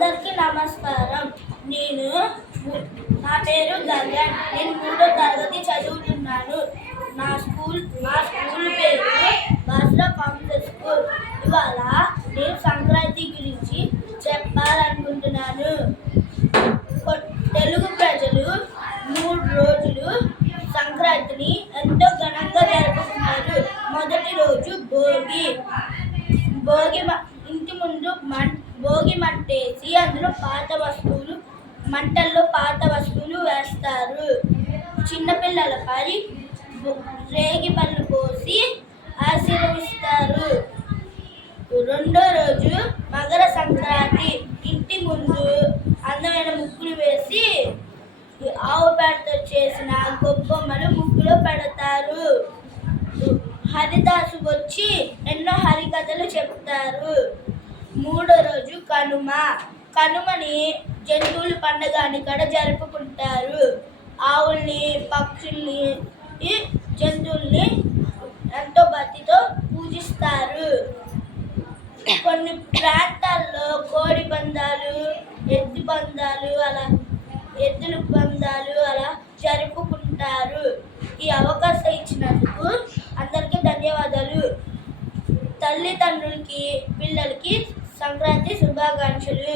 అందరికీ నమస్కారం. నేను నా పేరు గగన్. నేను 3వ తరగతి చదువుతున్నాను. మా స్కూల్ పేరు బాస్రా కాంప్లెక్స్ స్కూల్. ఇవాళ నేను సంక్రాంతి గురించి చెప్పాలనుకుంటున్నాను. తెలుగు ప్రజలు 3 రోజులు సంక్రాంతిని ఎంతో ఘనంగా జరుపుకుంటారు. మొదటి రోజు భోగి. ఇంటి ముందు భోగి మంటేసి అందులో మంటల్లో పాత వస్తువులు వేస్తారు. చిన్నపిల్లలపై రేగి పళ్ళు పోసి ఆశీర్వదిస్తారు. రెండో రోజు మకర సంక్రాంతి. ఇంటి ముందు అందమైన ముగ్గులు వేసి ఆవు పేడతో చేసిన గొబ్బమ్మలు ముగ్గులో పెడతారు. హరిదాసు వచ్చి ఎన్నో హరికథలు చెప్తారు. మూడో రోజు కనుమ. కనుమని జంతువుల పండుగ అని కూడా జరుపుకుంటారు. ఆవుల్ని, పక్షుల్ని, జంతువుల్ని ఎంతో భక్తితో పూజిస్తారు. కొన్ని ప్రాంతాల్లో కోడి పందాలు, ఎద్దుల పందాలు అలా జరుపుకుంటారు. ఈ అవకాశం ఇచ్చినందుకు అందరికీ ధన్యవాదాలు. తల్లిదండ్రులకి, పిల్లలకి సంక్రాంతి శుభాకాంక్షలు.